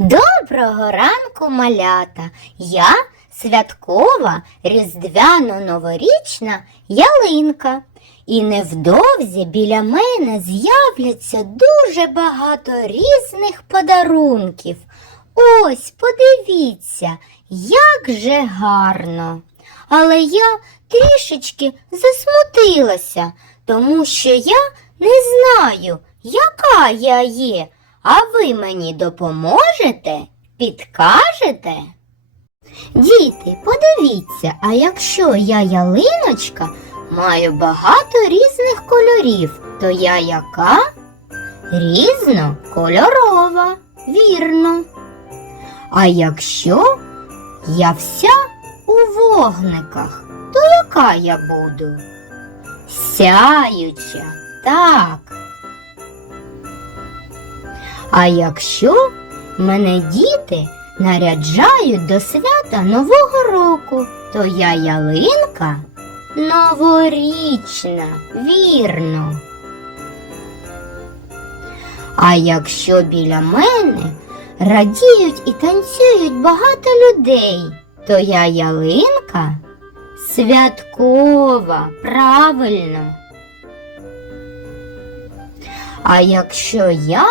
Доброго ранку, малята! Я святкова різдвяно-новорічна ялинка. І невдовзі біля мене з'являться дуже багато різних подарунків. Ось, подивіться, як же гарно. Але я трішечки засмутилася, тому що я не знаю, яка я є. А ви мені допоможете? Підкажете? Діти, подивіться, а якщо я ялиночка, маю багато різних кольорів, то я яка? Різнокольорова, вірно. А якщо я вся у вогниках, то яка я буду? Сяюча, так. А якщо мене діти наряджають до свята Нового року, то я ялинка новорічна, вірно. А якщо біля мене радіють і танцюють багато людей, то я ялинка святкова, правильно. А якщо я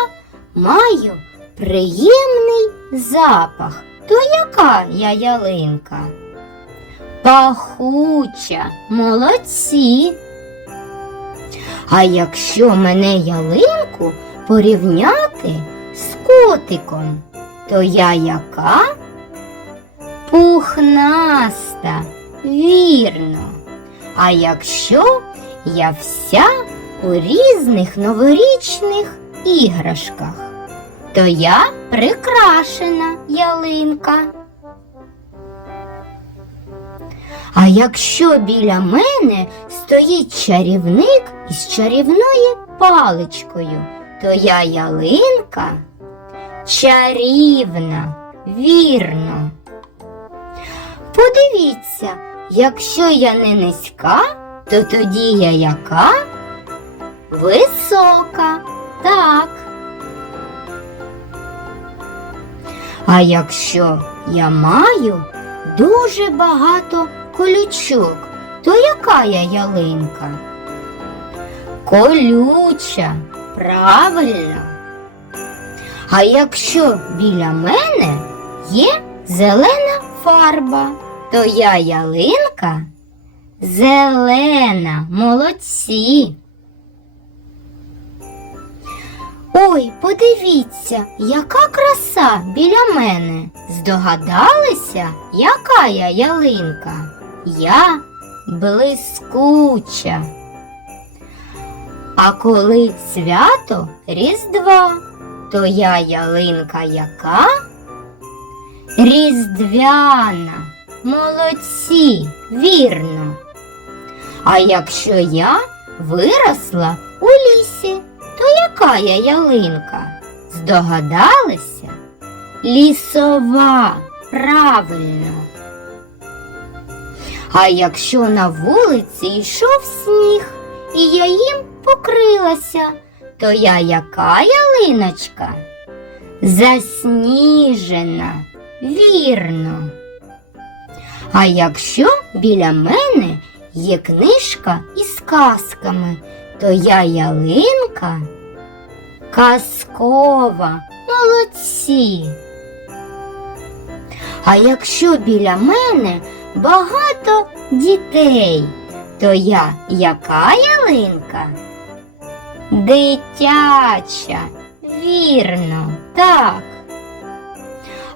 маю приємний запах, то яка я ялинка? Пахуча, молодці. А якщо мене ялинку порівняти з котиком, то я яка? Пухнаста, вірно. А якщо я вся у різних новорічних іграшках, то я прикрашена ялинка. А якщо біля мене стоїть чарівник із чарівною паличкою, то я ялинка чарівна, вірно. Подивіться, якщо я не низька, то тоді я яка? Висока, А якщо я маю дуже багато колючок, то яка я ялинка? Колюча, правильно. А якщо біля мене є зелена фарба, то я ялинка зелена, молодці. Ой, подивіться, яка краса біля мене. Здогадалися, яка я ялинка? Я блискуча. А коли свято Різдва, то я ялинка яка? Різдвяна. Молодці, вірно. А якщо я виросла у лісі, яка я ялинка? Здогадалися? Лісова, правильно. А якщо на вулиці йшов сніг, і я їм покрилася, то я яка ялиночка? Засніжена, вірно. А якщо біля мене є книжка із казками, то я ялинка казкова, молодці. А якщо біля мене багато дітей, то я яка ялинка? Дитяча, вірно, так.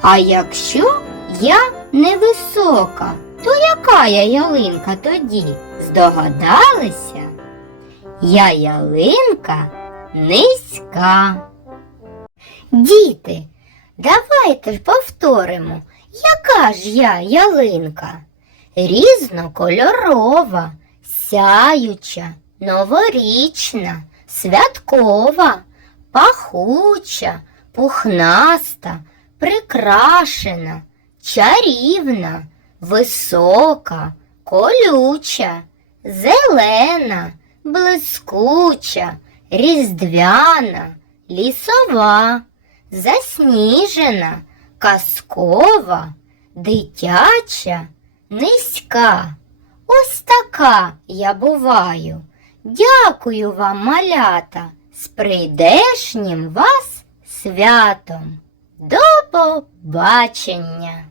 А якщо я невисока, то яка я ялинка тоді? Здогадалися? Я ялинка низька. Діти, давайте ж повторимо, яка ж я ялинка? Різнокольорова, сяюча, новорічна, святкова, пахуча, пухнаста, прикрашена, чарівна, висока, колюча, зелена, блискуча, різдвяна, лісова, засніжена, казкова, дитяча, низька. Ось така я буваю. Дякую вам, малята, з прийдешнім вас святом. До побачення!